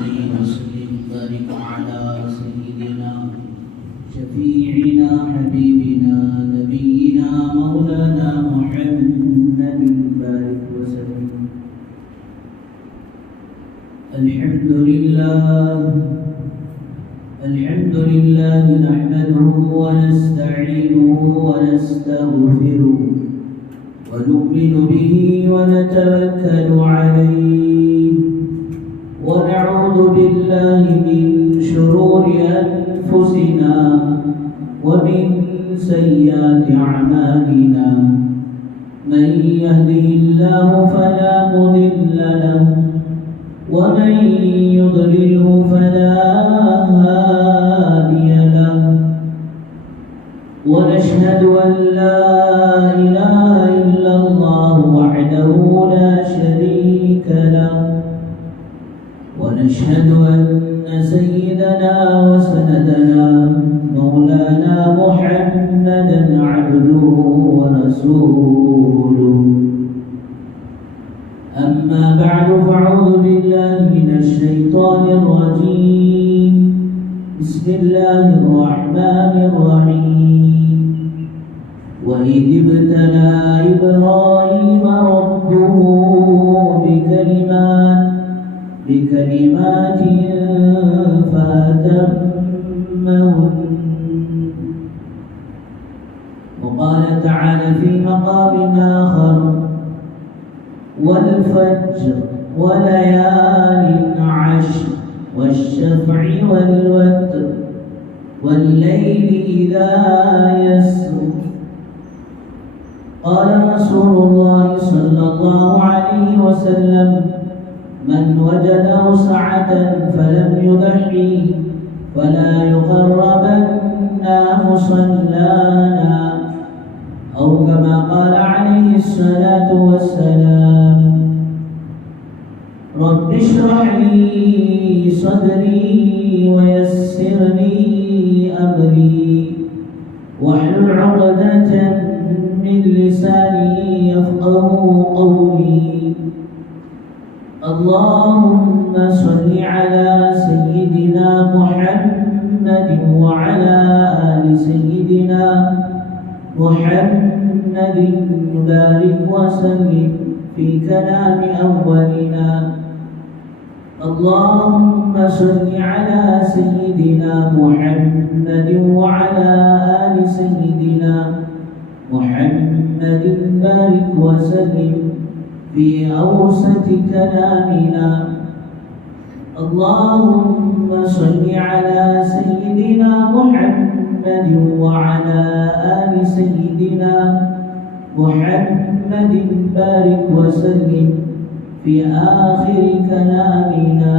صل وسلم بارك على سيدنا شفيعنا حبيبنا نبينا مولانا محمد بارك وسلم. الحمد لله نحمده ونستعينه ونستغفره ونؤمن به ونتوكل عليه ونعوذ بالله من شرور أنفسنا ومن سيئات أعمالنا. من يهده الله فلا مضل له ومن يضلله فلا هادي له. ونشهد أن لا إله إلا الله وحده لا شريك له. ونشهد أن سيدنا وسندنا مولانا محمدا عبده ورسوله. أما بعد فأعوذ بالله من الشيطان الرجيم. بسم الله الرحمن الرحيم. وإذ ابتلى إبراهيم ربه بكلمات فأتمهن. وقال تعالى في مقام آخر: والفجر وليال عشر والشفع والوتر والليل إذا يسر. قال رسول الله صلى الله عليه وسلم: من وجد سعة فلم يضحي فلا يقربن مصلانا، أو كما قال عليه الصلاة والسلام. رب اشرح لي صدري ويسر لي أمري واحلل عقدة من لساني يفقه قولي. اللهم صل على سيدنا محمد وعلى آل سيدنا محمد بارك وسلم في كلام أولنا. اللهم صل على سيدنا محمد وعلى آل سيدنا محمد بارك وسلم في أوسط كلامنا. اللهم صل على سيدنا محمد وعلى آل سيدنا محمد بارك وسلم في آخر كلامنا.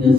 10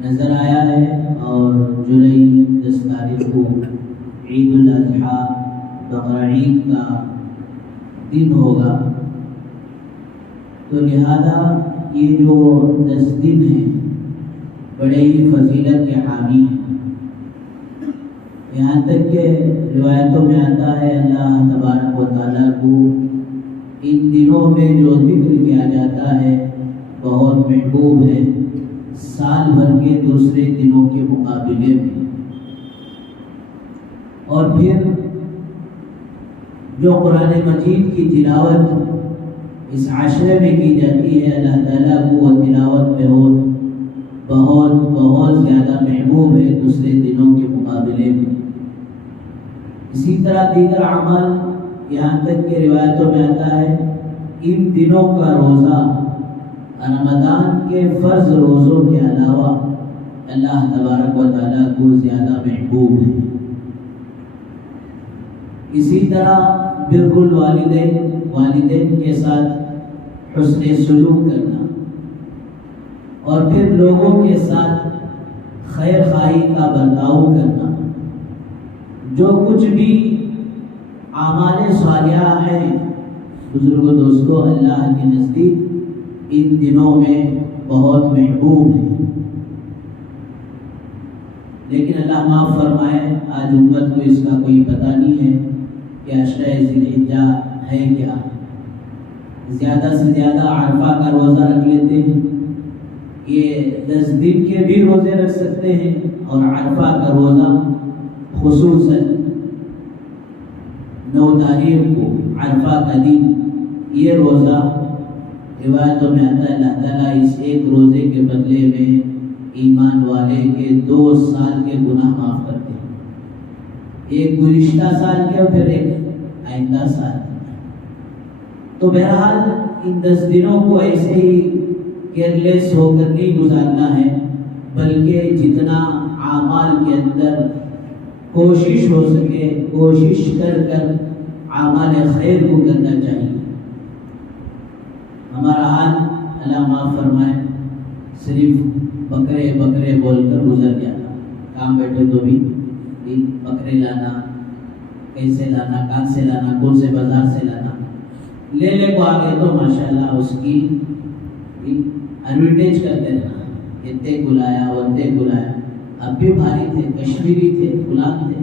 نظر آیا ہے اور جولائی 10 تاریخ کو عید الاضحیٰ بقرہ عید کا دن ہوگا، تو لہذا یہ جو 10 دن ہیں بڑے ہی فضیلت کے حامی ہیں۔ یہاں تک کہ روایتوں میں آتا ہے اللہ تبارک و تعالیٰ کو ان دنوں میں جو ذکر کیا جاتا ہے بہت محبوب ہے سال بھر کے دوسرے دنوں کے مقابلے میں۔ اور پھر جو قرآن مجید کی تلاوت اس عشرے میں کی جاتی ہے، اللہ تعالیٰ کو وہ تلاوت میں بہت زیادہ محبوب ہے دوسرے دنوں کے مقابلے میں۔ اسی طرح دیگر اعمال، یہاں تک کہ روایتوں میں آتا ہے ان دنوں کا روزہ رمضان کے فرض روزوں کے علاوہ اللہ تبارک و تعالیٰ کو زیادہ محبوب ہے۔ اسی طرح بر الوالدین، والدین کے ساتھ حسن سلوک کرنا اور پھر لوگوں کے ساتھ خیر خواہی کا برتاؤ کرنا، جو کچھ بھی اعمال صالحہ ہیں بزرگوں دوستوں اللہ کے نزدیک ان دنوں میں بہت محبوب ہے۔ لیکن اللہ معاف فرمائے، آج امت کو اس کا کوئی پتہ نہیں ہے کہ عشرہ ذی الحجہ ہے کیا۔ زیادہ سے زیادہ عرفہ کا روزہ رکھ لیتے ہیں، یہ 10 دن کے بھی روزے رکھ سکتے ہیں، اور عرفہ کا روزہ خصوصاً 9 تاریخ کو عرفہ کا دن، یہ روزہ روایتوں میں آتا ہے اللہ تعالیٰ اس ایک روزے کے بدلے میں ایمان والے کے 2 سال کے گناہ معاف کرتے ہیں، ایک گزشتہ سال کے اور پھر ایک آئندہ سال۔ تو بہرحال ان 10 دنوں کو ایسے ہی کیئرلیس ہو کر نہیں گزارنا ہے، بلکہ جتنا اعمال کے اندر کوشش ہو سکے کوشش کر اعمال خیر کو کرنا چاہیے۔ ہمارا حال اللہ معاف فرمائے صرف بکرے بول کر گزر جاتا، کام بیٹھے تو بھی بکرے لانا، کیسے لانا، کہاں سے لانا، کون سے بازار سے لانا، لے کو آگے تو ماشاءاللہ اس کی ایڈورٹیج کرتے رہنا، اتنے بلایا اتنے بلایا، اب بھی بھاری تھے، کشمیری تھے، فلان تھے،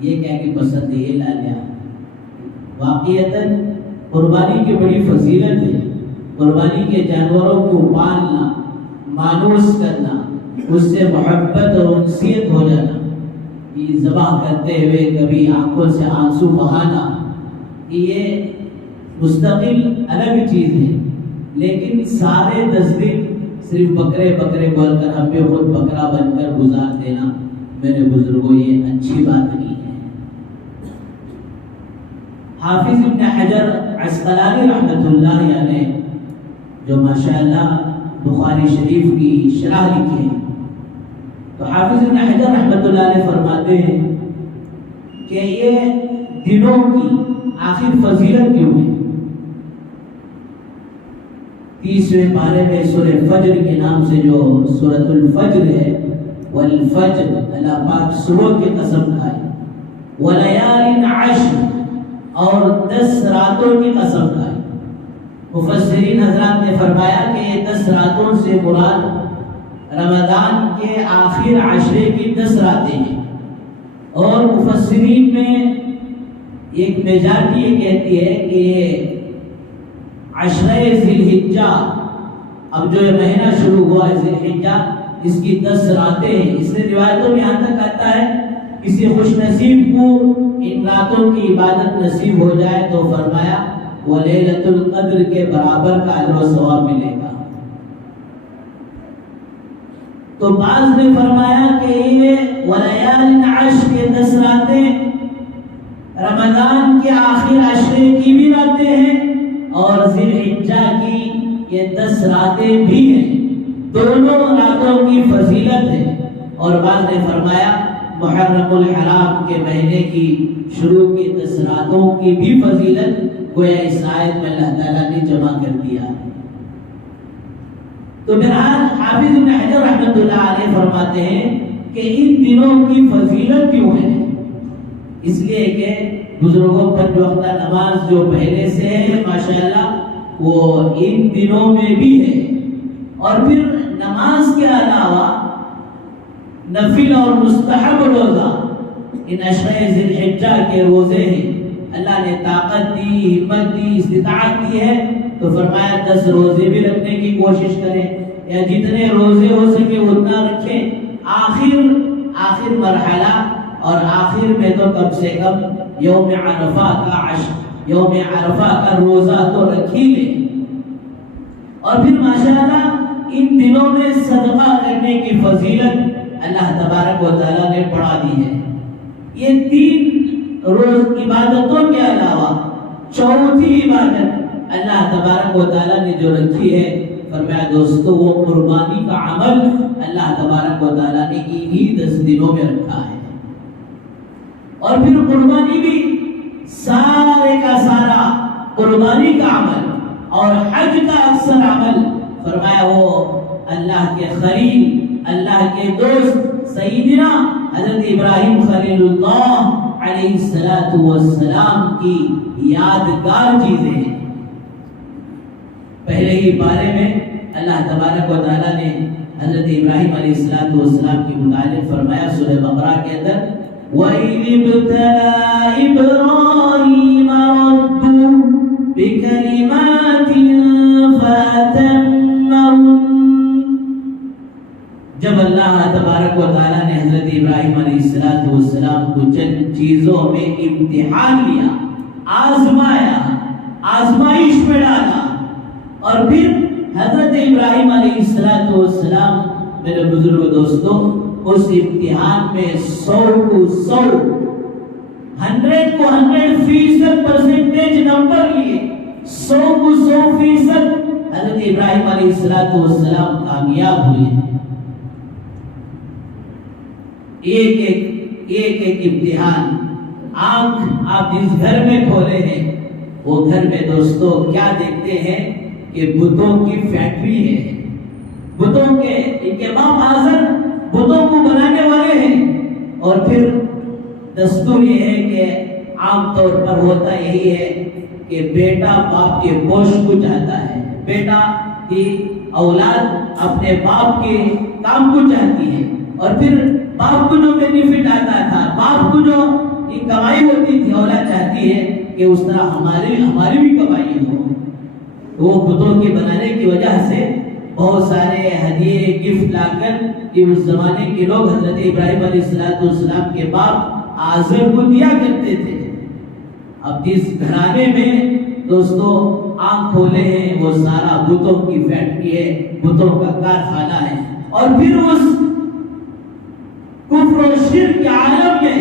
یہ کیا کہ پسند ہے یہ لا لیا۔ واقعتاً قربانی کی بڑی فضیلت ہے، قربانی کے جانوروں کو پالنا، مانوس کرنا، اس سے محبت اور انسیت ہو جانا، یہ ذبح کرتے ہوئے کبھی آنکھوں سے آنسو بہانا، یہ مستقل الگ چیز ہے۔ لیکن سارے 10 دن صرف بکرے بول کر ہم بھی خود بکرا بن کر گزار دینا، میرے بزرگوں یہ اچھی بات نہیں ہے۔ حافظ ابن حجر عسقلانی رحمۃ اللہ علیہ جو ماشاءاللہ بخاری شریف کی شرح لکھی ہے، تو حافظ ابن حجر رحمۃ اللہ علیہ فرماتے ہیں کہ یہ دنوں کی آخر فضیلت کیوں ہے؟ 30ویں پارے میں سورہ فجر کے نام سے جو سورۃ الفجر ہے، والفجر، اللہ پاک صبح کی قسم کھائے، ولیال عشر، اور 10 راتوں کی قسم کھائے۔ مفسرین حضرات نے فرمایا کہ یہ 10 راتوں سے مراد رمضان کے آخر عشرے کی 10 راتیں ہیں، اور مفسرین میں ایک میجارٹی یہ کہتی ہے کہ یہ عشرہ ذی الحجہ، اب جو یہ مہینہ شروع ہوا ہے ذی الحجہ، اس کی 10 راتیں ہیں۔ اس نے روایتوں میں یہاں تک آتا ہے کسی خوش نصیب کو ان راتوں کی عبادت نصیب ہو جائے تو فرمایا وہ لیلۃ القدر کے برابر کا اجر و ثواب ملے گا۔ تو بعض نے فرمایا کہ یہ ولیال عشر کے 10 راتیں رمضان کے آخر عشرے کی بھی راتیں ہیں، اور ذی الحجہ کی یہ 10 راتیں بھی ہیں، دونوں راتوں کی فضیلت ہے۔ اور بعض نے فرمایا محرم الحرام کے مہینے کی شروع کی 10 راتوں کی بھی فضیلت گویا اس آیت میں اللہ تعالیٰ نے جمع کر دیا ہے۔ تو بہرحال حافظ ابن حجر رحمۃ اللہ علیہ فرماتے ہیں کہ ان دنوں کی فضیلت کیوں ہے؟ اس لیے کہ بزرگوں پر جو وقت نماز جو پہلے سے ہے ماشاءاللہ وہ ان دنوں میں بھی ہے، اور پھر نماز کے علاوہ نفل اور مستحب روزہ ان اشرے ذی الحجہ کے روزے ہیں، اللہ نے طاقت دی، ہمت دی، استطاعت دی ہے تو فرمایا 10 روزے بھی رکھنے کی کوشش کریں، یا جتنے روزے ہو سکے اتنا رکھیں۔ آخر مرحلہ اور آخر میں تو کم سے کم یوم عرفہ کا روزہ تو رکھ ہی لیں۔ اور پھر ماشاءاللہ ان دنوں میں صدقہ کرنے کی فضیلت اللہ تبارک و تعالیٰ نے بڑھا دی ہے۔ یہ 3 روز عبادتوں کے علاوہ چوتھی عبادت اللہ تبارک و تعالیٰ نے جو رکھی ہے، فرمایا دوستو وہ قربانی کا عمل اللہ تبارک و تعالیٰ نے انہی 10 دنوں میں رکھا ہے۔ اور پھر قربانی بھی سارے کا سارا قربانی کا عمل اور حج کا اکثر عمل، فرمایا وہ اللہ کے خلیل، اللہ کے دوست سیدنا حضرت ابراہیم خلیل اللہ علیہ السلام کی یادگار چیزیں ہیں۔ پہلے ہی بارے میں اللہ تبارک و تعالیٰ نے حضرت ابراہیم علیہ السلام کی متعلق فرمایا سورہ بقرہ کے اندر، وَإِذِ ابْتَلَىٰ إِبْرَاهِيمَ رَبُّهُ بِكَلِمَاتٍ فَأَتَمَّهُنَّ۔ جب اللہ تبارک و تعالیٰ نے حضرت ابراہیم علیہ السلام کو چند چیزوں میں امتحان لیا، آزمایا، آزمائش میں ڈالا، اور پھر حضرت ابراہیم علیہ السلام میرے بزرگ دوستوں اس امتحان میں 100 کو 100% پرسنٹیج نمبر لیے، 100 کو 100% حضرت ابراہیم علیہ السلام کامیاب ہوئے۔ ایک امتحان آنکھ آپ جس گھر میں کھولے ہیں وہ گھر میں دوستوں کیا دیکھتے ہیں کہ بتوں کی فیکٹری ہے، بتوں کے ان کے باپ آزر بتوں کو بنانے والے ہیں، اور پھر دستور یہ ہے کہ عام طور پر ہوتا یہی ہے کہ بیٹا باپ کے گوشت کو چاہتا ہے، بیٹا کی اولاد اپنے باپ کے کام کو چاہتی ہے، اور پھر باپ کو جو بینیفٹ آتا تھا، باپ کو جو کمائی ہوتی تھی، اولاد چاہتی ہے کہ اس طرح ہماری بھی کمائی ہو۔ وہ بتوں کے بنانے کی وجہ سے بہت سارے ہدیے گفٹ لا کر اس زمانے کے لوگ حضرت ابراہیم علیہ السلام کے باپ آزر کو دیا کرتے تھے۔ اب جس گھرانے میں دوستوں آنکھ کھولے ہیں وہ سارا بتوں کی فیکٹری ہے، بتوں کا کارخانہ ہے، اور پھر اس کفر و شرک کے عالم میں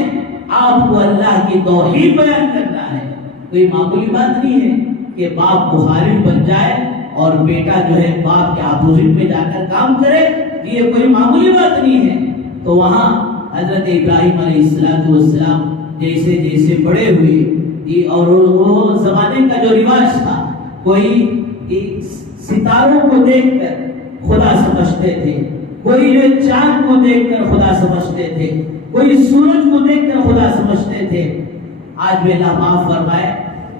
آپ کو اللہ کی توحید بیان کرنا ہے۔ کوئی معمولی بات نہیں ہے کہ باپ مخالف بن جائے اور بیٹا جو ہے باپ کے اپوزٹ میں جا کر کام کرے، یہ کوئی معمولی بات نہیں ہے۔ تو وہاں حضرت ابراہیم علیہ السلام جیسے جیسے بڑے ہوئے، اور وہ زمانے کا جو رواج تھا، کوئی ستاروں کو دیکھ کر خدا سمجھتے تھے، کوئی جو چاند کو دیکھ کر خدا سمجھتے تھے، کوئی سورج کو دیکھ کر خدا سمجھتے تھے۔ آج بھی اللہ معاف فرمائے،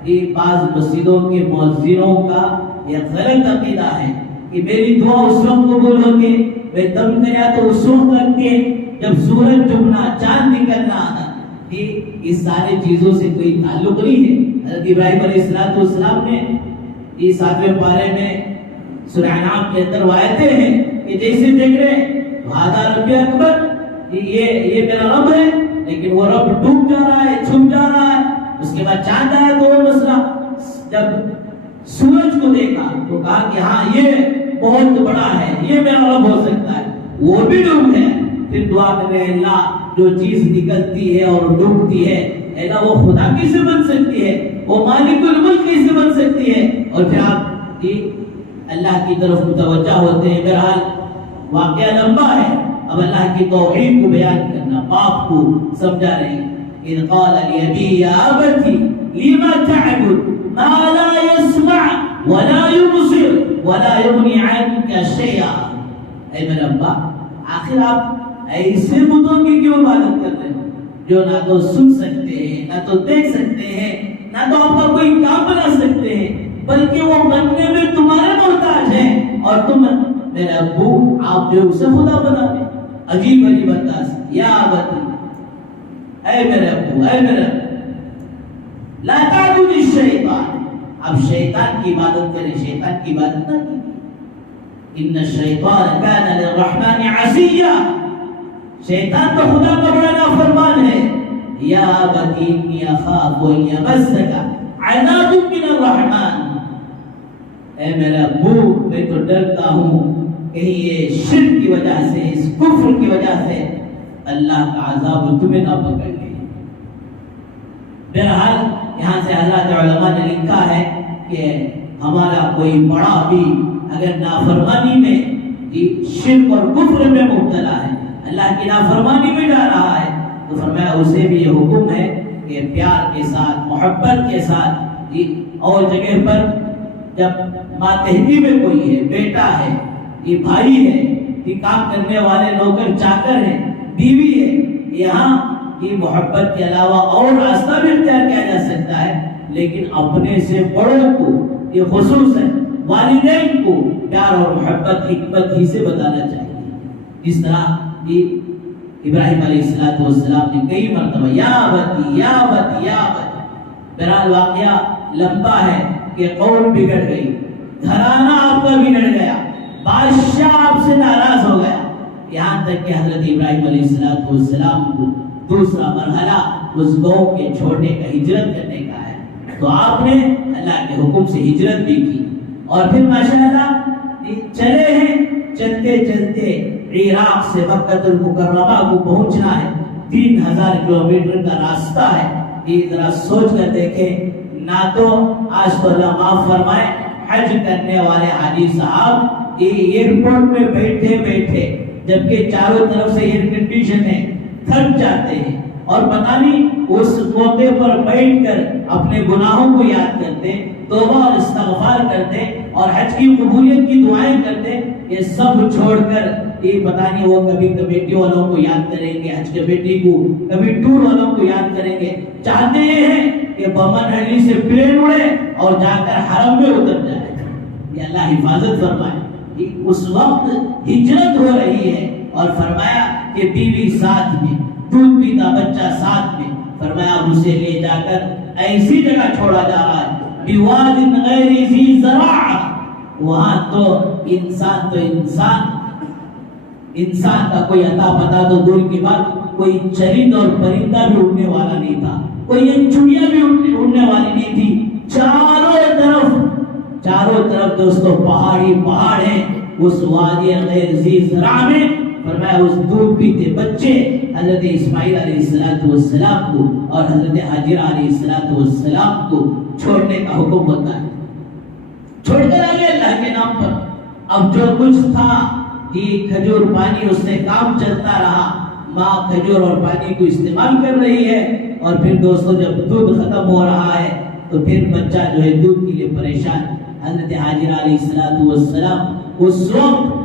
یہ بعض مسجدوں کے مؤذنوں کا یہ غلط عقیدہ ہے کہ میری دعا اس وقت قبول ہوتی ہے، میں دم کریا تو اس وقت لگتی ہے جب سورج ڈوبنا، چاند نکلنا آنا۔ اس سارے چیزوں سے کوئی تعلق نہیں ہے۔ حضرت ابراہیم علیہ السلام نے اس 7ویں پارے میں سورہ انعام کے اندر آیتیں ہیں کہ جیسے دیکھ رہے ھذا رب اکبر، یہ میرا رب ہے، لیکن وہ رب ڈوب جا رہا ہے، چھپ جا رہا ہے۔ اس کے بعد چاند آیا تو وہ مسئلہ، جب سورج کو دیکھا تو کہا کہ ہاں یہ بہت بڑا ہے، یہ میرا رب ہو سکتا ہے، وہ بھی ڈوب ہے۔ پھر دعا کرے اللہ جو چیز نکلتی ہے اور ڈوبتی ہے، اللہ وہ خدا کیسے بن سکتی ہے، وہ مالک الملک کیسے بن سکتی ہے؟ اور پھر آپ اللہ کی طرف متوجہ ہوتے ہیں۔ بہرحال واقعہ لمبا ہے، اب اللہ کی توحید کو بیان کرنا، باپ کو سمجھا رہے ہیں۔ اذ قال لأبيه يا أبت لم تعبد ما لا يسمع ولا يبصر ولا يغني عنك شيئا. اے میرے ابا آخر آپ ایسے بتوں کی کیوں عبادت کر رہے ہیں جو نہ تو سن سکتے ہیں نہ تو دیکھ سکتے ہیں نہ تو آپ کا کوئی کام بنا سکتے ہیں بلکہ وہ بننے میں تمہارے محتاج ہیں اور تم میرے ابو آپ جو اسے خدا بنا دیں. عجیب عجیب انداز. یا ابتی اے میرے ابو اے میرے ابو لا تعبد الشیطان. اب شیطان کی عبادت کریں شیطان کی عبادت نہ کریں. ان الشیطان کان للرحمن عصیا. شیطان تو خدا کا بڑا نافرمان ہے. یا ابتی انی اخاف ان یمسک عذاب من الرحمن. اے میرے ابو میں تو ڈرتا ہوں کہیں یہ شرک کی وجہ سے اس کفر کی وجہ سے اللہ کا عذاب تمہیں نہ پکڑ لے. بہرحال یہاں سے حضرات علماء نے لکھا ہے کہ ہمارا کوئی بڑا بھی اگر نافرمانی میں شرک اور کفر میں مبتلا ہے اللہ کی نافرمانی میں جا رہا ہے تو فرمایا اسے بھی یہ حکم ہے کہ پیار کے ساتھ محبت کے ساتھ اور جگہ پر جب ماتحتی میں کوئی ہے بیٹا ہے بھائی ہے کام کرنے والے نوکر چاکر ہیں بیوی ہے یہاں کی محبت کے علاوہ اور راستہ بھی اختیار کیا جا سکتا ہے لیکن اپنے سے بڑوں کو یہ خصوصاً والدین کو پیار اور محبت حکمت ہی سے بتانا چاہیے. جس طرح ابراہیم علیہ السلام نے کئی مرتبہ یا ابتی یا ابتی یا ابتی. بہرحال واقعہ لمبا ہے کہ قوم بگڑ گئی گھرانہ آپ کا بگڑ گیا بادشاہ آپ سے ناراض ہو گیا یہاں تک کہ حضرت ابراہیم علیہ السلام کو دوسرا مرحلہ اس قوم کے چھوڑنے کا ہجرت کرنے کا ہے تو آپ نے اللہ کے حکم سے ہجرت بھی کی اور پھر ماشاءاللہ چلے ہیں چلتے چلتے عراق سے مکہ المکرمہ کو پہنچنا ہے 3000 کلومیٹر کا راستہ ہے. یہ ذرا سوچ کر دیکھیں نہ تو آج تو اللہ معاف فرمائے حج کرنے والے حاجی صاحب ایئرپورٹ میں بیٹھے بیٹھے جبکہ چاروں طرف سے ایئر کنڈیشن ہے تھک جاتے ہیں اور پتہ نہیں اس موقع پر بیٹھ کر اپنے گناہوں کو یاد کرتے توبہ اور استغفار کرتے اور حج کی قبولیت کی دعائیں کرتے. یہ سب چھوڑ کر یہ پتہ نہیں وہ کبھی کمیٹی والوں کو یاد کریں گے حج کمیٹی کو کبھی ٹور والوں کو یاد کریں گے. چاہتے یہ ہیں کہ بمن ہلی سے پلین اڑے اور جا کر حرم میں اتر جائے. یہ اللہ حفاظت فرمائے. اس وقت ہجرت ہو رہی ہے اور فرمایا کہ بیوی ساتھ میں دودھ پیتا بچہ ساتھ میں فرمایا اسے لے جا کر ایسی جگہ چھوڑا جا رہا ہے بواد غیر ذی زرع. وہاں تو انسان کا کوئی عطا پتا تو دور کی بات کوئی چرند اور پرندہ بھی اڑنے والا نہیں تھا کوئی ایک چڑیا بھی اڑنے والی نہیں تھی. چاروں طرف دوستو پہاڑی پہاڑ ہیں. اس وادی غیر ذی زرع میں فرمایا اس دودھ پیتے بچے حضرت اسماعیل علیہ السلام کو اور حضرت حاجرہ علیہ السلام کو چھوڑنے کا حکم ہوتا ہے. چھوڑ کر آگے اللہ کے نام پر اب جو کچھ تھا کھجور پانی اس سے کام چلتا رہا. ماں کھجور اور پانی کو استعمال کر رہی ہے اور پھر دوستو جب دودھ ختم ہو رہا ہے تو پھر بچہ جو ہے دودھ کے لیے پریشان. حضرت حاجرہ علیہ السلام اس وقت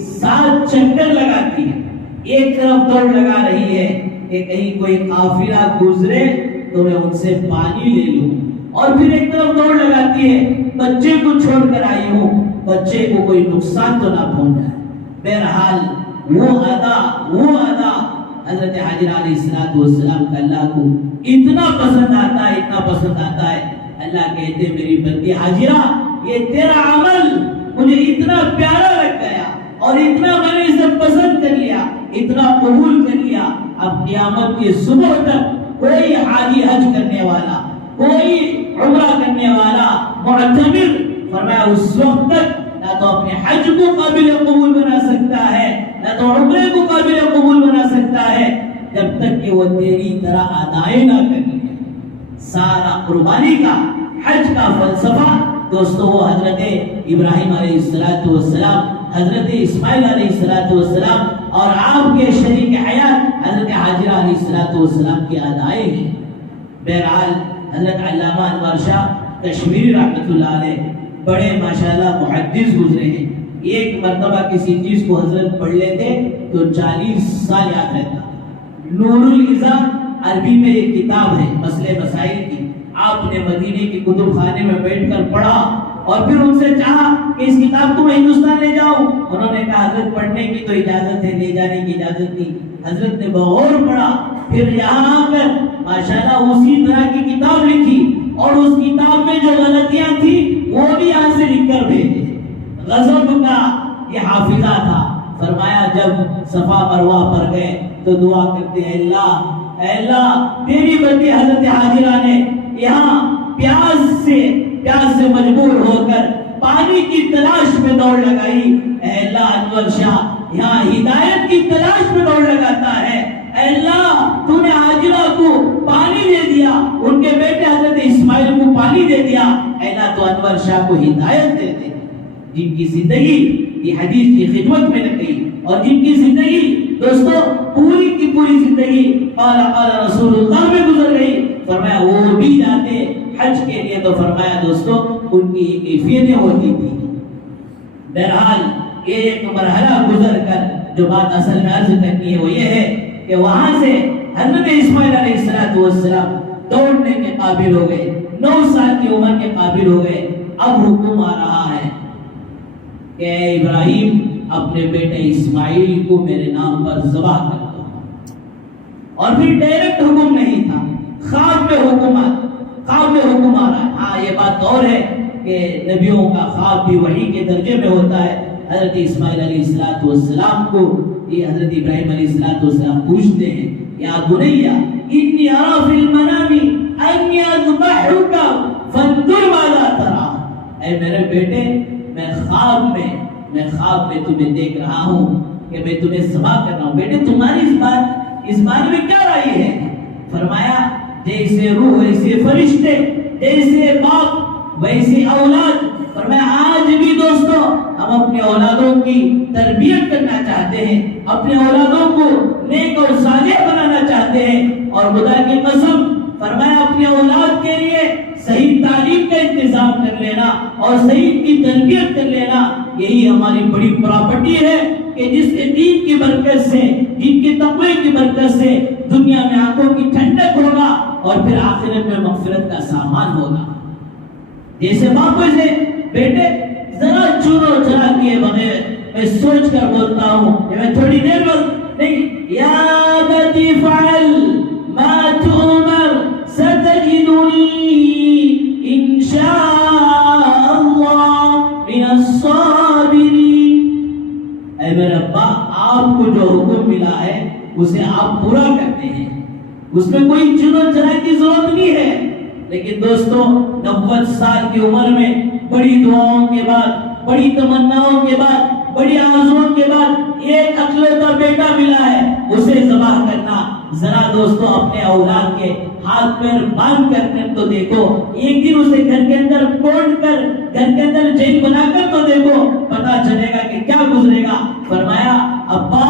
7 چکر لگاتی ہے. ایک طرف دوڑ لگا رہی ہے کہ کہیں کوئی قافلہ گزرے تو میں ان سے پانی لے لوں اور پھر ایک طرف دوڑ لگاتی ہے بچے کو چھوڑ کر آئی ہوں بچے کو کوئی نقصان تو نہ پہنچ جائے. بہرحال وہ ادا حضرت حاجرہ علیہ السلام کا اللہ کو اتنا پسند آتا ہے. اللہ کہتے میری بندی حاجرہ یہ تیرا عمل مجھے اتنا پیارا لگ گیا اور اتنا میں نے اسے پسند کر لیا اتنا قبول کر لیا. اب قیامت کی صبح تک کوئی حاجی حج کرنے والا کوئی عمرہ کرنے والا معتمر فرمایا اس وقت تک نہ تو اپنے حج کو قابل قبول بنا سکتا ہے نہ تو عمرے کو قابل قبول بنا سکتا ہے جب تک کہ وہ تیری طرح ادائیں نہ کر لے. سارا قربانی کا حج کا فلسفہ دوستو وہ حضرت ابراہیم علیہ السلام حضرت اسماعیل علیہ السلام اور آپ کے شریک حیات حضرت حاجرہ علیہ السلام کی ادائیں ہیں. بہرحال حضرت علامہ انور شاہ کشمیری رحمۃ اللہ علیہ بڑے ماشاءاللہ محدث گزرے ہیں. ایک مرتبہ کسی چیز کو حضرت پڑھ لیتے تو 40 سال یاد رہتا. نور العزا عربی میں ایک کتاب ہے مسئلے مسائل کی. آپ نے مدینے کی کتب خانے میں بیٹھ کر پڑھا اور پھر ان سے چاہا کہ اس کتاب کو میں ہندوستان لے جاؤں. انہوں نے کہا حضرت پڑھنے کی تو اجازت ہے, لے جانے کی اجازت نہیں. حضرت نے بغور پڑھا, پھر یہاں آ کر ماشاءاللہ اسی طرح کی کتاب لکھی اور اس کتاب میں جو غلطیاں تھی وہ بھی یہاں سے لکھ کر بھیجے. غضب کا یہ حافظہ تھا. فرمایا جب صفا مروہ پر گئے تو دعا کرتے ہیں اے اللہ تیری بندی حضرت حاجرہ نے یہاں پیاس سے مجبور ہو کر پانی کی تلاش میں دوڑ لگائی. اے اللہ انور شاہ یہاں ہدایت کی تلاش میں دوڑ لگاتا ہے. اے اللہ تو نے حاجرہ کو پانی دے دیا, ان کے بیٹے حضرت اسماعیل کو پانی دے دیا. اے اللہ تو انور شاہ کو ہدایت دے دے. جن کی زندگی یہ حدیث کی خدمت میں لگی اور جن کی زندگی دوستو پوری کی پوری زندگی قال رسول اللہ میں گزر گئی. فرمایا وہ بھی جاتے حج کے لیے تو فرمایا دوستو ان کی کیفیتیں ہوتی تھی. بہرحال ایک مرحلہ گزر کر جو بات اصل میں عرض کرنی ہے وہ یہ ہے کہ وہاں سے حضرت اسماعیل علیہ السلام دوڑنے کے قابل ہو گئے, 9 سال کی عمر کے قابل ہو گئے. اب حکم آ رہا ہے کہ اے ابراہیم اپنے بیٹے اسماعیل کو میرے نام پر ذبح کر دو. اور پھر ڈائریکٹ حکم نہیں تھا, خواب میں حکم آ رہا ہے. ہاں یہ بات اور ہے کہ نبیوں کا خواب بھی وحی کے درجے میں ہوتا ہے. حضرت اسماعیل علیہ السلام کو یہ حضرت ابراہیم علیہ السلام پوچھتے ہیں یا بنیا انی ارا فی المنام انی اذبحک فانظر ماذا ترى. اے میرے بیٹے میں خواب میں تمہیں دیکھ رہا ہوں کہ میں تمہیں ذبح کر رہا ہوں. بیٹے تمہاری اس بات میں کیا رائے ہے؟ فرمایا جیسے روح ویسے فرشتے, جیسے باپ ویسے اولاد. فرمایا آج بھی دوستو ہم اپنے اولادوں کی تربیت کرنا چاہتے ہیں, اپنے اولادوں کو نیک اور صالح بنانا چاہتے ہیں, اور خدا کی قسم فرمایا اپنے اولاد کے لیے صحیح تعلیم کا انتظام کر لینا اور صحیح کی تربیت کر لینا یہی ہماری بڑی پراپرٹی ہے کہ جس کے دین کی برکت سے, جن کے تقوی کی برکت سے دنیا میں آنکھوں کی ٹھنڈک ہوگا اور پھر آخرت میں مغفرت کا سامان ہوگا. جیسے باپ سے بیٹے ذرا چونو چرا کیے بغیر میں سوچ کر بولتا ہوں کہ میں تھوڑی دیر نہیں یا بتی فعل ما تؤمر ستجدنی انشاء اللہ من الصابرین. اے میرے ابا آپ کو جو حکم ملا ہے اسے آپ پورا کرتے ہیں, اس میں کوئی چنو چرا کی ضرورت نہیں ہے. لیکن دوستو 90 سال کی عمر میں بڑی دعاؤں کے بعد, بڑی تمناؤں کے بعد, بڑی آرزوؤں کے بعد ایک اکلوتا بیٹا ملا ہے, اسے ذبح کرنا. ذرا دوستو اپنے اولاد کے ہاتھ پیر باندھ کر تو دیکھو, ایک دن اسے گھر کے اندر کوٹ کر گھر کے اندر جیل بنا کر تو دیکھو, پتا چلے گا کہ کیا گزرے گا. فرمایا ابا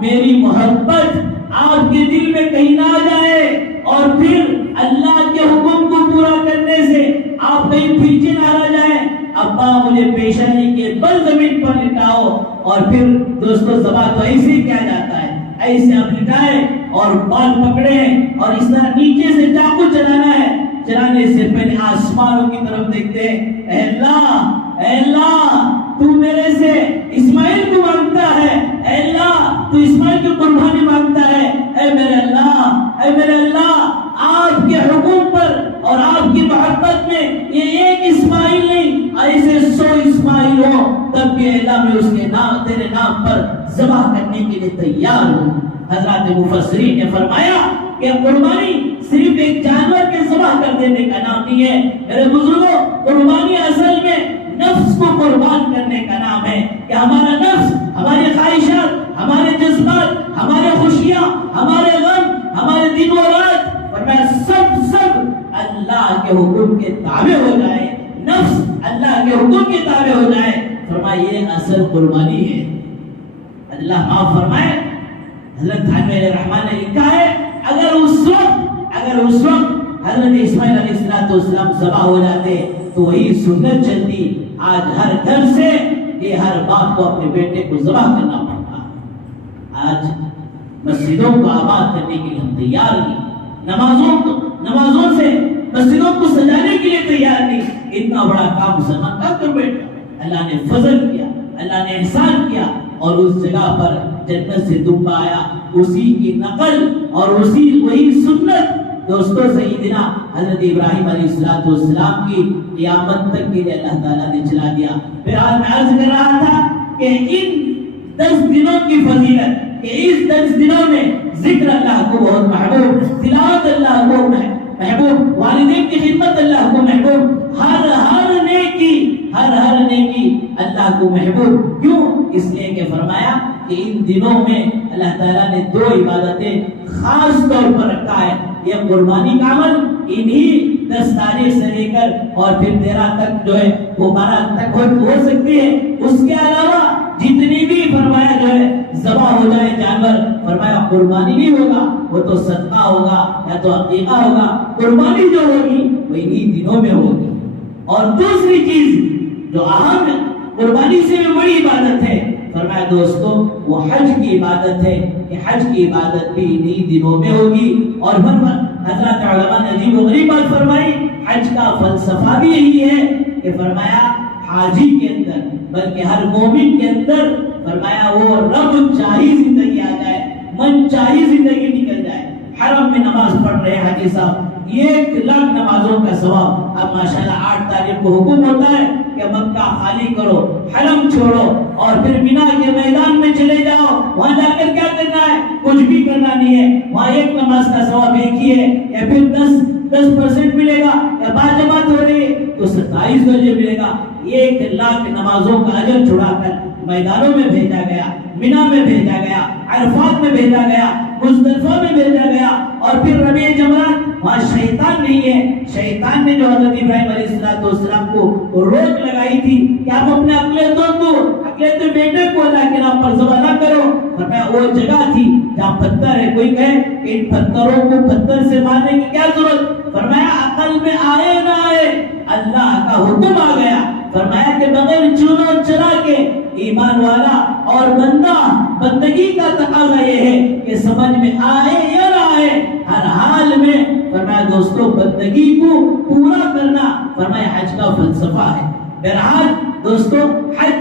میری محبت آپ کے دل میں کہیں نہ آ جائے اور پھر اللہ کے حکم کو پورا کرنے سے آپ کہیں پیچھے نہ رہ جائیں. ابا مجھے پیشانی کے بل زمین پر لٹاؤ. اور پھر دوستو ذبح تو ایسے ہی کیا جاتا ہے, ایسے آپ لٹائے اور بال پکڑے اور اس طرح نیچے سے چاقو چلانا ہے. چلانے سے پہلے آسمانوں کی طرف دیکھتے ہیں, اے اللہ تو میرے سے اسماعیل کو مانگتا ہے, اے اللہ تو اسماعیل کی قربانی مانگتا ہے. اے میرے اللہ آپ کے حکم پر اور آپ کی محبت میں یہ ایک اسماعیل نہیں ایسے 100 اسماعیل ہو تب بھی اللہ میں اس کے نام تیرے نام پر ذبح کرنے کے لیے تیار ہوں. حضرات مفسرین نے فرمایا کہ قربانی صرف ایک جانور کے ذبح کر دینے کا نام نہیں ہے میرے بزرگوں. قربانی اصل میں نفس کو قربان کرنے کا نام ہے کہ ہمارا نفس, ہماری خواہشات, ہمارے جذبات, ہمارے خوشیاں, ہمارے غم, ہمارے دن و رات فرمایا سب اللہ کے حکم کے تابع ہو جائے, نفس اللہ کے حکم کے تابع ہو جائے. فرمایا یہ اصل قربانی ہے. اللہ معاف فرمائے, حضرت تھانوی علیہ الرحمن نے لکھا ہے اگر اس وقت حضرت اسماعیل علیہ السلام ذبح ہو جاتے تو وہی سنت چلتی آج ہر گھر سے یہ ہر باپ کو اپنے بیٹے کو ذبح کرنا پڑتا ہے۔ آج مسجدوں کو آباد کرنے کے لیے ہم تیار نہیں، نمازوں سے مسجدوں کو سجانے کے لیے تیار نہیں۔ اتنا بڑا کام مسلمان کا کر بیٹھا، اللہ نے فضل کیا، اللہ نے احسان کیا، اور اس جگہ پر جنت سے دمبا آیا، اسی کی نقل اور وہی سنت دوستوں سیدنا حضرت ابراہیم علیہ السلام کی قیامت تک کے لیے اللہ تعالیٰ نے چلا دیا۔ پھر آج میں عرض کر رہا تھا کہ ان 10 دنوں کی فضیلت، کہ اس 10 دنوں میں ذکر اللہ کو بہت محبوب، تلاوت اللہ کو محبوب، والدین کی خدمت اللہ کو محبوب، ہر نیکی اللہ کو محبوب۔ کیوں؟ اس لیے کہ فرمایا کہ ان دنوں میں اللہ تعالیٰ نے 2 عبادتیں خاص طور پر رکھا ہے۔ یہ قربانی کا عمل انہی 10 تاریخ سے لے کر اور پھر 13 تک جو ہے وہ 12 تک ہو سکتی ہے۔ اس کے علاوہ جتنی بھی فرمایا جو ہے ذبح ہو جائے جانور، فرمایا قربانی نہیں ہوگا، وہ تو صدقہ ہوگا یا تو عقیقہ ہوگا۔ قربانی جو ہوگی وہ انہی دنوں میں ہوگی۔ اور دوسری چیز جو اہم ہے، قربانی سے بھی بڑی عبادت ہے، فرمایا دوستو وہ حج کی عبادت ہے، کہ حج کی عبادت بھی انہی دنوں میں ہوگی۔ اور حضرات علماء نے عجیب و غریب بات فرمائی، حج کا فلسفہ بھی یہی ہے کہ فرمایا حاجی کے اندر بلکہ ہر مومن کے اندر فرمایا وہ رب چاہی زندگی آ جائے، من چاہی زندگی نکل جائے۔ حرم میں نماز پڑھ رہے حاجی صاحب، 1,00,000 نمازوں کا ثواب۔ اب ماشاءاللہ 8 تاریخ کو حکم ہوتا ہے کہ مکہ خالی کرو، حرم چھوڑو اور پھر مینا کے میدان میں چلے جاؤ۔ وہاں جا کر کیا کرنا ہے؟ کچھ بھی کرنا نہیں ہے، وہاں ایک نماز کا ثواب ایک ہی ہے، یا پھر 10% ملے گا، یا باجماعت ہو رہی ہے تو 27 درجے ملے گا۔ 1,00,000 نمازوں کا اجر چھڑا کر میدانوں میں بھیجا گیا، مینا میں بھیجا گیا، عرفات میں بھیجا گیا، مزدلفہ میں بھیجا گیا۔ اور پھر ربیع جمرات، وہاں شیطان نہیں ہے۔ شیطان نے جو حضرت ابراہیم علیہ السلام کو روک لگائی تھی کہ آپ اپنے اکلے بیٹے کو اللہ کے نام پر ذبح نہ کرو، فرمایا وہ جگہ تھی جہاں پتھر ہے۔ کوئی کہے کہ ان پتھروں کو پتھر سے مارنے کی کیا ضرورت؟ فرمایا عقل میں آئے نہ آئے، اللہ کا حکم آ گیا۔ فرمایا کہ بغیر چونو چرا کے ایمان والا اور بندگی کا تقاضا یہ ہے کہ سمجھ میں آئے یا نہ آئے، ہر حال میں فرمایا دوستو بندگی کو پورا کرنا فرمایا حج کا فلسفہ ہے۔ بہرحال دوستو حج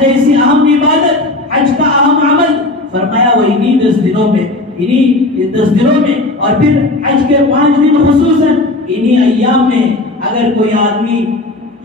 جیسی اہم عبادت، حج کا اہم عمل فرمایا وہ انہی 10 دنوں میں، اور پھر حج کے 5 دن خصوصاً انہی ایام میں اگر کوئی آدمی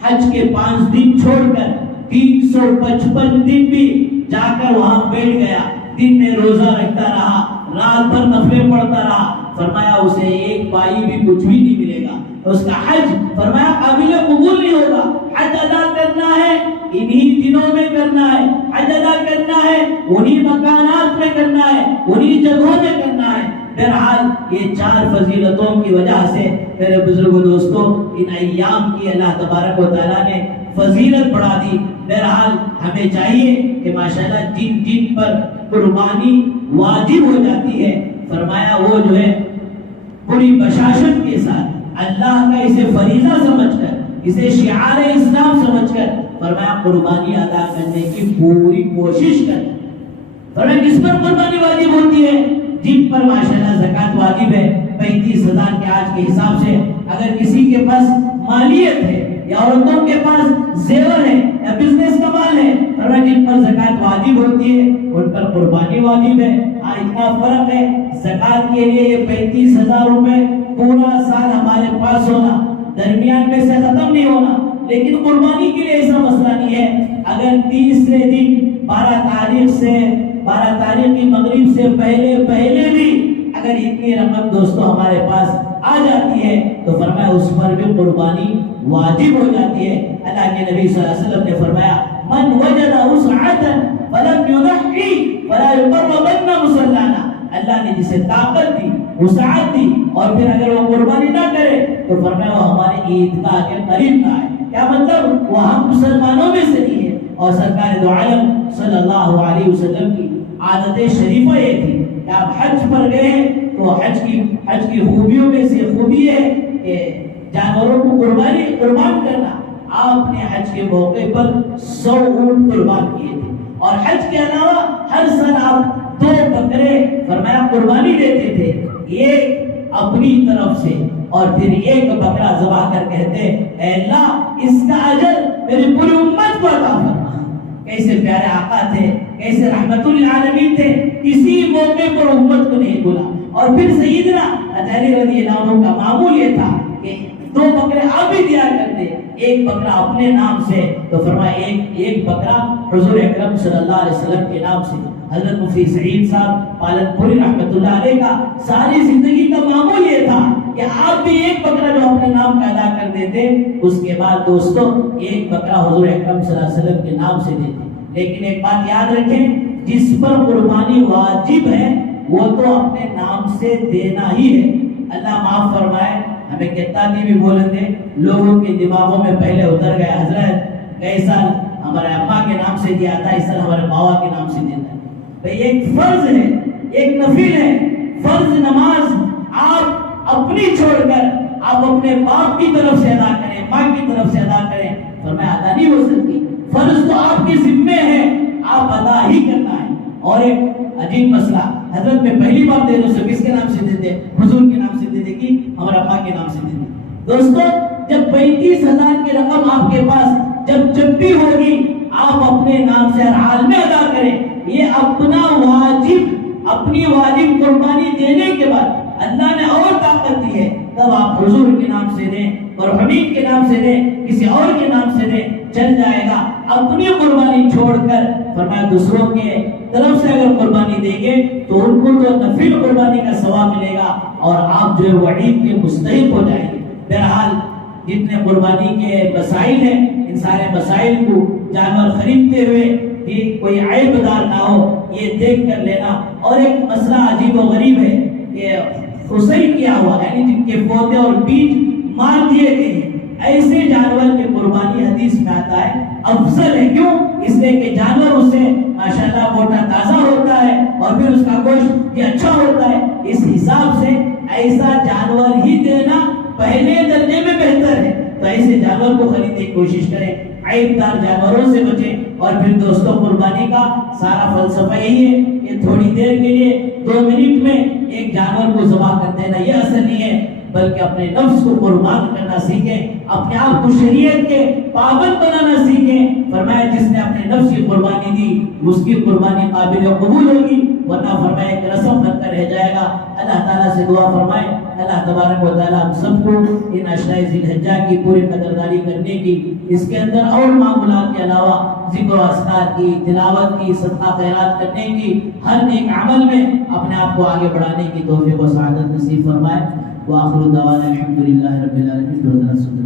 حج کے 5 دن چھوڑ کر 355 دن بھی جا کر وہاں بیٹھ گیا، دن میں روزہ رکھتا رہا، رات بھر نفلیں پڑھتا رہا، فرمایا اسے ایک پائی بھی کچھ بھی نہیں ملے گا، اس کا حج فرمایا قابل قبول نہیں ہوگا۔ حج ادا کرنا ہے انہی دنوں میں کرنا ہے، حج ادا کرنا ہے انہی مکانات میں کرنا ہے، انہی جگہوں میں کرنا ہے۔ بہرحال یہ 4 فضیلتوں کی وجہ سے میرے بزرگوں دوستوں ان ایام کی اللہ تبارک و تعالیٰ نے فضیلت بڑھا دی۔ بہرحال ہمیں چاہیے کہ ماشاءاللہ جن پر قربانی واجب ہو جاتی ہے فرمایا وہ جو ہے پوری بشاشت کے ساتھ اللہ کا اسے فریضہ سمجھ کر، اسے شعار اسلام سمجھ کر فرمایا قربانی ادا کرنے کی پوری کوشش کر۔ فرمایا کس پر قربانی واجب ہوتی ہے؟ جن پر ماشاءاللہ زکوٰۃ واجب ہے 35,000 کے آج کے حساب سے۔ اگر کسی کے پاس مالیت ہے یا عورتوں کے پاس زیور ہے یا بزنس کا مال ہے، فرمایا جن پر زکوٰۃ واجب ہوتی ہے ان پر قربانی واجب ہے۔ اتنا فرق ہے، زکوٰۃ کے لیے یہ 35,000 روپے پورا سال ہمارے پاس ہونا، درمیان میں سے ختم نہیں ہونا، لیکن قربانی کے لیے ایسا مسئلہ نہیں ہے۔ اگر تیسرے دن 12 تاریخ کی مغرب سے پہلے بھی اگر اتنی رقم دوستوں ہمارے پاس آ جاتی ہے تو فرمایا اس پر بھی قربانی واجب ہو جاتی ہے۔ اللہ کے نبی صلی اللہ علیہ وسلم نے فرمایا من وجد وسعة فلم يضحي فلا يقربن مصلانا، اللہ نے جسے طاقت دی، وسعت دی اور پھر اگر وہ قربانی نہ کرے تو فرمایا وہ ہمارے عیدگاہ کے قریب نہ آئے۔ کیا مطلب؟ وہ ہم مسلمانوں میں سے نہیں ہے۔ اور سرکار دو عالم صلی اللہ علیہ وسلم کی عادت شریفہ یہ تھی کہ آپ حج پر گئے تو حج کی خوبیوں میں سے خوبی ہے کہ جانوروں کو قربان کرنا۔ آپ نے حج کے موقع پر 100 اونٹ قربان کیے تھے، اور حج کے علاوہ ہر سال آپ 2 بکرے فرمایا قربانی دیتے تھے، ایک اپنی طرف سے اور پھر ایک بکرا ذبح کر کہتے اے اللہ اس کا اجر میری پوری امت کو عطا فرما۔ کیسے پیارے آقا تھے، کیسے رحمت للعالمین تھے، کسی موقع پر امت کو نہیں بولا۔ اور پھر سیدنا علی رضی اللہ عنہ کا معمول یہ تھا کہ 2 بکرے آپ بھی دیا کرتے، ایک بکرا اپنے نام سے، تو فرمایا ایک بکرا حضور اکرم صلی اللہ علیہ وسلم کے نام سے۔ حضرت مفتی سعید صاحب پالن پوری رحمت اللہ علیہ کا ساری زندگی کا معمول یہ تھا کہ آپ بھی ایک بکرا جو اپنے نام کا ادا کر دیتے، اس کے بعد دوستو ایک بکرا حضور اکرم صلی اللہ علیہ وسلم کے نام سے دیتے۔ لیکن ایک بات یاد رکھیں، جس پر قربانی واجب ہے وہ تو اپنے نام سے دینا ہی ہے۔ اللہ معاف فرمائے، ہمیں کتنا بھی بولیں دے، لوگوں کے دماغوں میں پہلے اتر گیا حضرت کئی سال ہمارے ابا کے نام سے دیا تھا، اس سال ہمارے باوا کے نام سے دیتا ہے۔ بھئی ایک فرض ہے، ایک نفل ہے، فرض نماز آپ اپنی چھوڑ کر آپ اپنے باپ کی طرف سے ادا کریں، ماں کی طرف سے ادا کریں، فرمایا ادا نہیں ہو سکتی۔ فرض تو آپ کے ذمے ہے، آپ ادا ہی کرنا ہے۔ اور ایک عجیب مسئلہ، حضرت میں پہلی بار دے دو سو کس کے نام سے دیتے؟ حضور کے نام سے دیتے کہ ہمارا ابا کے نام سے دیتے؟ دوستو جب 35,000 کی رقم آپ کے پاس جب بھی ہوگی، آپ اپنے نام سے ہر حال میں ادا کریں۔ یہ اپنا واجب، اپنی واجب قربانی دینے کے بعد اللہ نے اور طاقت دی ہے، تب آپ حضور کے نام سے دیں، اور حمید کے نام سے دیں، کسی اور کے نام سے دیں، چل جائے گا۔ اپنی قربانی چھوڑ کر فرمایا دوسروں کے طرف سے اگر قربانی دیں گے تو ان کو تو نفل قربانی کا ثواب ملے گا، اور آپ جو ہے وعید کے مستحق ہو جائیں گے۔ بہرحال جتنے قربانی کے مسائل ہیں، ان سارے مسائل کو جانور خریدتے ہوئے کہ کوئی عیب دار نہ ہو، یہ دیکھ کر لینا۔ اور ایک مسئلہ عجیب و غریب ہے کہ خصی کیا ہوا، یعنی جن کے پودے اور بیج مار دیے گئے ہیں، ایسے جانور کی قربانی حدیث میں آتا ہے افضل ہے۔ کیوں؟ اس لیے کہ جانور اس سے ماشاءاللہ موٹا تازہ ہوتا ہے، اور پھر اس کا گوشت بھی اچھا ہوتا ہے۔ اس حساب سے ایسا جانور ہی دینا پہلے درجے میں بہتر ہے، تو ایسے جانور کو خریدنے کی کوشش کریں، عیب دار جانوروں سے بچیں۔ اور پھر دوستوں قربانی کا سارا فلسفہ یہی ہے کہ تھوڑی دیر کے لیے 2 منٹ میں ایک جانور کو ذبح کر دینا یہ اصل نہیں ہے، بلکہ اپنے نفس کو قربان کرنا سیکھیں، اپنے آپ کو شریعت کے پابند بنانا سیکھیں۔ فرمایا جس نے اپنے نفس کی قربانی دی اس کی قربانی قابل قبول ہوگی، ورنہ فرمایا ایک رسم بن کر رہ جائے گا۔ اللہ تعالیٰ سے دعا فرمائے اللہ تبارک و تعالیٰ ہم سب کو ان اشراء ذی الحجہ کی پوری قدردانی کرنے کی، اس کے اندر اور معمولات کے علاوہ ذکر و اذکار کی، تلاوت کی، صدقہ خیرات کرنے کی، ہر نیک عمل میں اپنے آپ کو آگے بڑھانے کی توفیق و سعادت نصیب فرمائے۔ وآخر دعوانا الحمدللہ رب العالمین۔